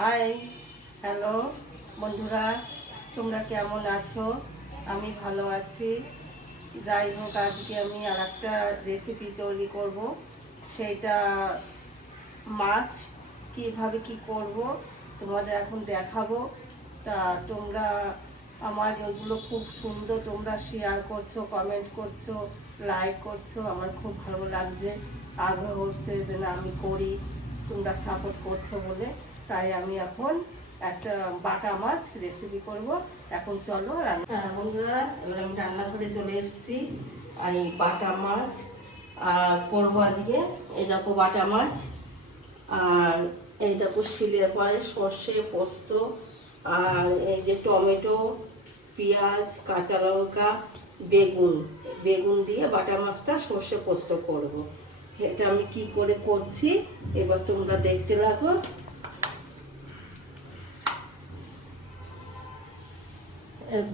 Hi hello বন্ধুরা, তোমরা কেমন আছো? আমি ভালো আছি। যাই হোক, আজকে আমি আর একটা রেসিপি তৈরি করব। সেইটা মাছ, কীভাবে কি করব, তোমাদের এখন দেখাবো। তা তোমরা আমার ওইগুলো খুব সুন্দর তোমরা শেয়ার করছ কমেন্ট করছ লাইক করছ, আমার খুব ভালো লাগছে। আগ্রহ হচ্ছে যে না, আমি করি, তোমরা সাপোর্ট করছ বলে। তাই আমি এখন একটা বাটা মাছ রেসিপি করব। এখন চলো হ্যাঁ বন্ধুরা, এবার আমি রান্নাঘরে চলে এসেছি। আমি বাটা মাছ আর করব আজকে। এই দেখো বাটা মাছ। আর এই দেখো শিলের পরে সর্ষে, পোস্ত, আর এই যে টমেটো, পেঁয়াজ, কাঁচা লঙ্কা, বেগুন। বেগুন দিয়ে বাটা মাছটা সর্ষে, পোস্ত করব। এটা আমি কি করে করছি? এবার তোমরা দেখতে লাগো।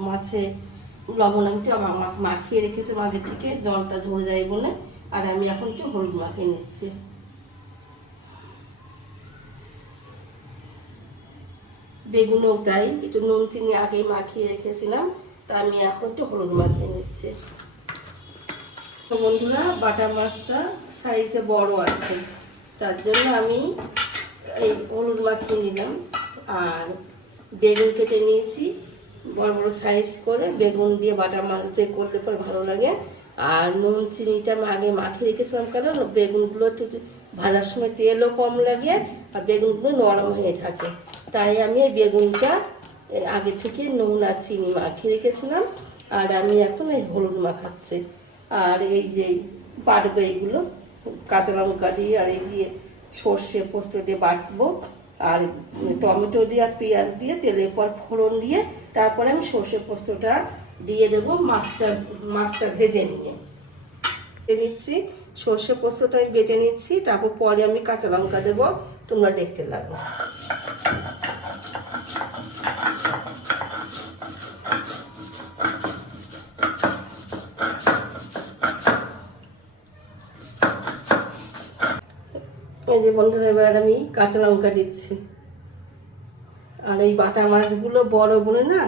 মাছে লবণ আমি মাখিয়ে রেখেছি আগে থেকে, জলটা ঝরে যায় বলে, আর আমি এখন একটু হলুদ মাখিয়ে নিচ্ছি। বেগুনও তাই, একটু নুন চিনি আগেই মাখিয়ে রেখেছিলাম, তা আমি এখন একটু হলুদ মাখিয়ে নিচ্ছি। তো বন্ধুরা, বাটা মাছটা সাইজে বড় আছে, তার জন্য আমি এই হলুদ মাখিয়ে নিলাম, আর বেগুন কেটে নিয়েছি। বড় বড় সাইজ করে বেগুন দিয়ে বাটা মাছ দিয়ে করলে পর ভালো লাগে। আর নুন, চিনিটা আমি আগে মাখিয়ে রেখেছিলাম কারণ বেগুনগুলো একটু ভাজার সময় তেলও কম লাগে আর বেগুনগুলো নরম হয়ে থাকে। তাই আমি এই বেগুনটা আগে থেকে নুন আর চিনি মাখিয়ে রেখেছিলাম আর আমি এখন এই হলুদ মাখাচ্ছি। আর এই যে বাটবো এইগুলো কাঁচা লঙ্কা দিয়ে আর এই দিয়ে সর্ষে পোস্ত দিয়ে বাটবো। আর টমেটো দিয়ে আর পেঁয়াজ দিয়ে তেলের পর ফোড়ন দিয়ে তারপরে আমি সর্ষে পোস্তটা দিয়ে দেবো, মাছটা মাছটা ভেজে নিয়ে। নিচ্ছি সর্ষে পোস্তটা আমি বেটে নিচ্ছি, তারপর পরে আমি কাঁচা লঙ্কা দেবো, তোমরা দেখতে লাগো এই যে বন্ধুরা এবার আমি কাঁচা লঙ্কা দিচ্ছি। আর এই বাটা মাছগুলো বড় বলে না,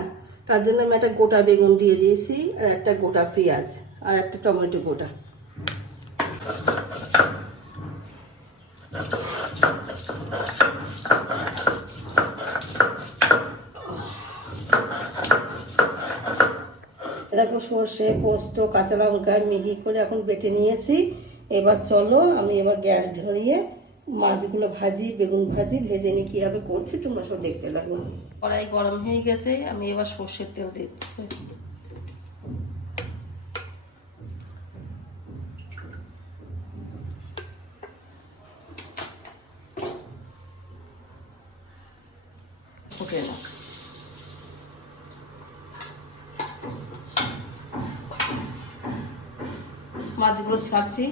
তার জন্য আমি একটা গোটা বেগুন দিয়ে দিয়েছি, আর একটা গোটা পেঁয়াজ, আর একটা টমেটো গোটা। এরকম সর্ষে, পোস্ত, কাঁচা লঙ্কা, মিহি করে এখন বেটে নিয়েছি। এবার চলো আমি এবার গ্যাস ধরিয়ে মাছগুলো ভাজি, বেগুন ভাজি, ভেজে নিয়ে কীভাবে করছি তোমরা সব দেখতে লাগো কড়াই গরম হয়ে গেছে, আমি এবার সর্ষের তেল দিচ্ছি। মাছগুলো ছাড়ছি।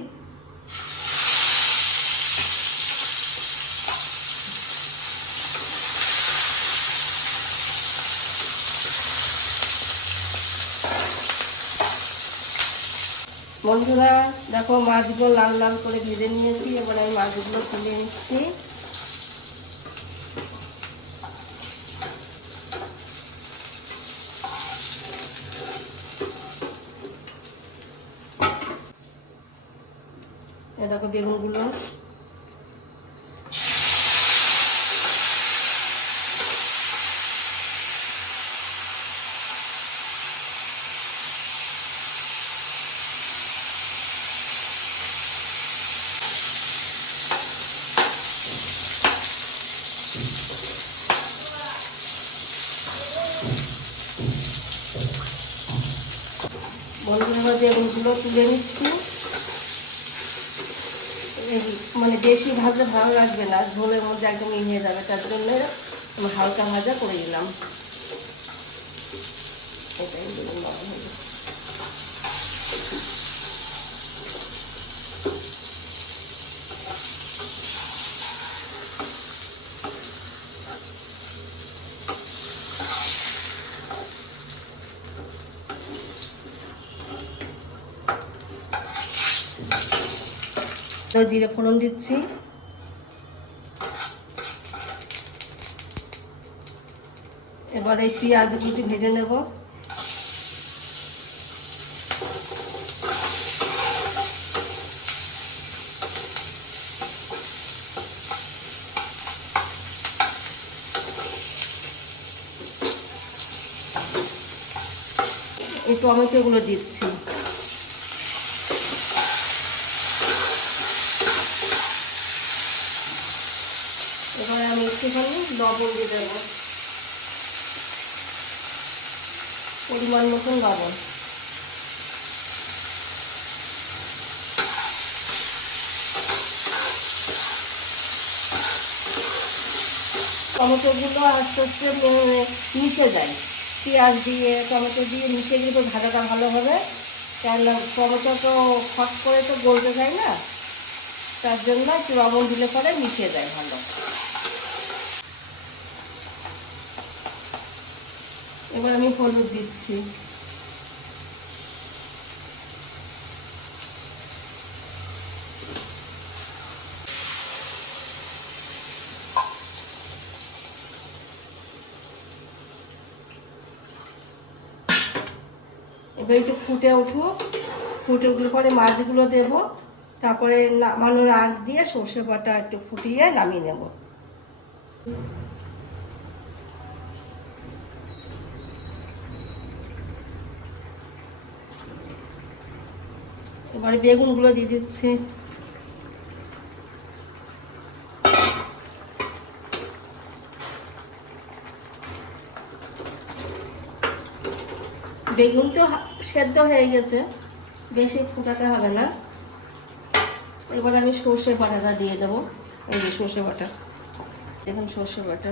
বন্ধুরা, দেখো মাছগুলো লাল লাল করে ভেজে নিয়েছি, এবার আমি মাছগুলো তুলে নিচ্ছি। দেখো বেগুনগুলো। বন্ধুরা বেগুনগুলো তুলে নিচ্ছি মানে বেশি ভাজলে ভালো লাগবে না, ঝোলের মধ্যে একদম ইয়ে যাবে তার জন্য হালকা ভাজা করে দিলাম এটাই দিলাম নরম হয়ে গেছে। তো জিরে ফোড়ন দিচ্ছি। এবার এই পেঁয়াজ কুচি ভেজে নেব। এই টমেটোগুলো দিচ্ছি। এবারে আমি একটুখানি লবণ দিয়ে দেবো। পরিমাণ মতন লবণ। টমেটোগুলো আস্তে আস্তে মিশে যায়। পেঁয়াজ দিয়ে, টমেটো দিয়ে মিশে গেলে তো ভাজাটা ভালো হবে। কেননা টমেটো তো ফট করে তো গলতে যায় না। তার জন্য একটু লবণ দিলে পরে মিশে যায় ভালো। এবার আমি হলুদ দিচ্ছি। এবার একটু ফুটে উঠুক। ফুটে উঠলে পরে মাছগুলো দেবো। তারপরে নামানোর আগ দিয়ে সর্ষে বাটা একটু ফুটিয়ে নামিয়ে নেব। এবারে বেগুনগুলো দিয়ে দিচ্ছি। বেগুন তো সেদ্ধ হয়ে গেছে, বেশি ফুটাতে হবে না। এবার আমি সর্ষে বাটাটা দিয়ে দেবো। এই যে সর্ষে বাটা, দেখুন সর্ষে বাটা।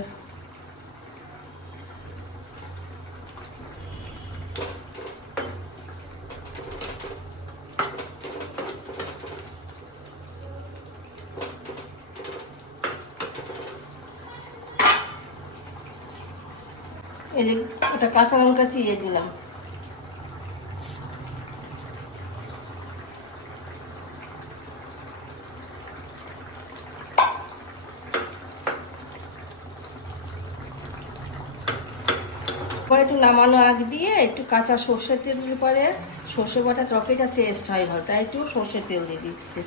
এই যে ওটা কাঁচা লঙ্কা চিয়ে দিলাম। পরে একটু নামানো আগ দিয়ে একটু কাঁচা সর্ষের তেল দিয়ে পরে। সর্ষে বাটা তরকারিটা টেস্ট হয় ভালো, তাই একটু সর্ষের তেল দিয়ে দিচ্ছি।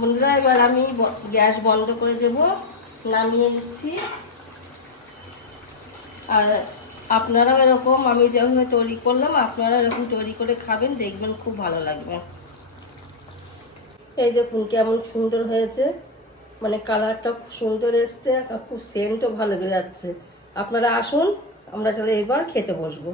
বন্ধুরা, এবার আমি গ্যাস বন্ধ করে দেব, নামিয়ে নিচ্ছি। আর আপনারাও এরকম, আমি যেভাবে তৈরি করলাম, আপনারা এরকম তৈরি করে খাবেন, দেখবেন খুব ভালো লাগবে। এই দেখুন কেমন সুন্দর হয়েছে। মানে কালারটা খুব সুন্দর এসছে, আর খুব সেন্টও ভালো বেরাচ্ছে। আপনারা আসুন, আমরা তাহলে এবার খেতে বসবো।